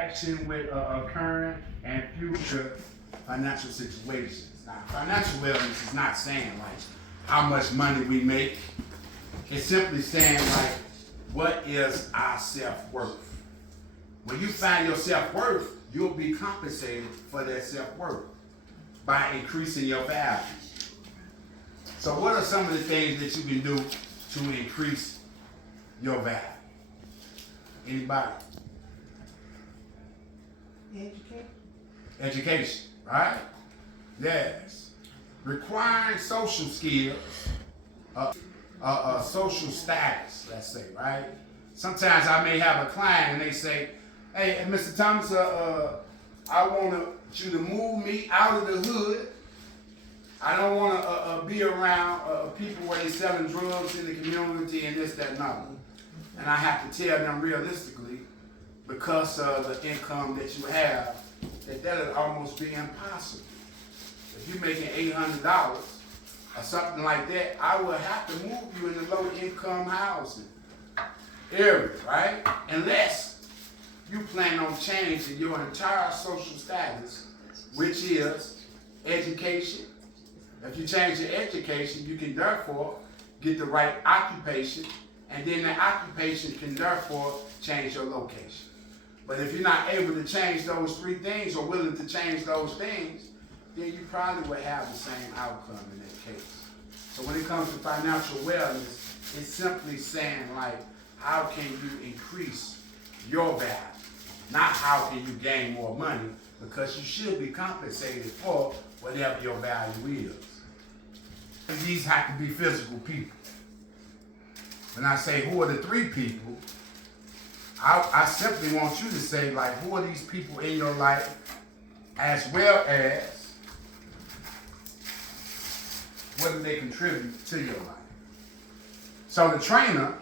Action with current and future financial situations. Now, financial wellness is not saying like how much money we make. It's simply saying like, what is our self-worth? When you find your self-worth, you'll be compensated for that self-worth by increasing your value. So what are some of the things that you can do to increase your value? Anybody? Education, right? Yes. Requiring social skills, social status, let's say, right? Sometimes I may have a client and they say, hey, Mr. Thomas, I want you to move me out of the hood. I don't want to be around people where they're selling drugs in the community and this, that, and other. And I have to tell them realistically, because of the income that you have, that would almost be impossible. If you're making $800 or something like that, I will have to move you in the low income housing area, right? Unless you plan on changing your entire social status, which is education. If you change your education, you can therefore get the right occupation, and then the occupation can therefore change your location. But if you're not able to change those three things or willing to change those things, then you probably will have the same outcome in that case. So when it comes to financial wellness, it's simply saying like, how can you increase your value? Not how can you gain more money, because you should be compensated for whatever your value is. And these have to be physical people. When I say who are the three people, I simply want you to say like, who are these people in your life, as well as what do they contribute to your life. So the trainer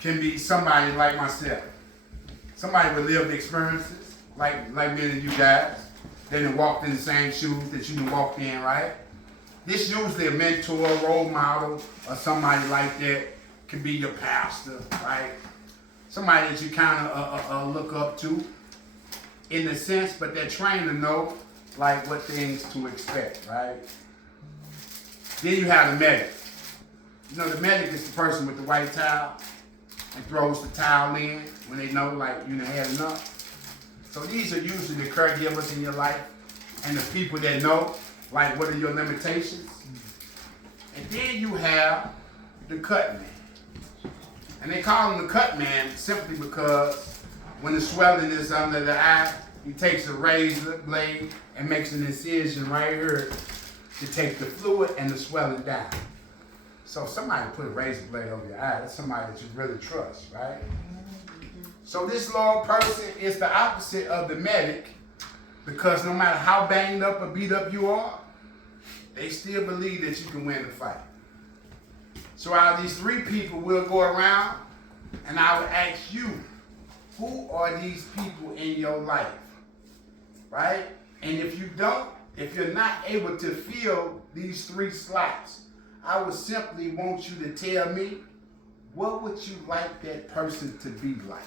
can be somebody like myself, somebody with lived experiences, like many of you guys. They done walked in the same shoes that you done walked in, right? This usually a mentor, role model, or somebody like that. Could be your pastor, right? Somebody that you kind of look up to in a sense, but that trainer know like what things to expect, right? Then you have the medic. You know, the medic is the person with the white towel and throws the towel in when they know like you done had enough. So these are usually the caregivers in your life and the people that know like what are your limitations. And then you have the cut man. And they call him the cut man simply because when the swelling is under the eye, he takes a razor blade and makes an incision right here to take the fluid and the swelling down. So somebody put a razor blade over your eye, that's somebody that you really trust, right? So this little person is the opposite of the medic, because no matter how banged up or beat up you are, they still believe that you can win the fight. So out of these three people, we'll go around and I will ask you, who are these people in your life, right? And if you're not able to fill these three slots, I would simply want you to tell me, what would you like that person to be like?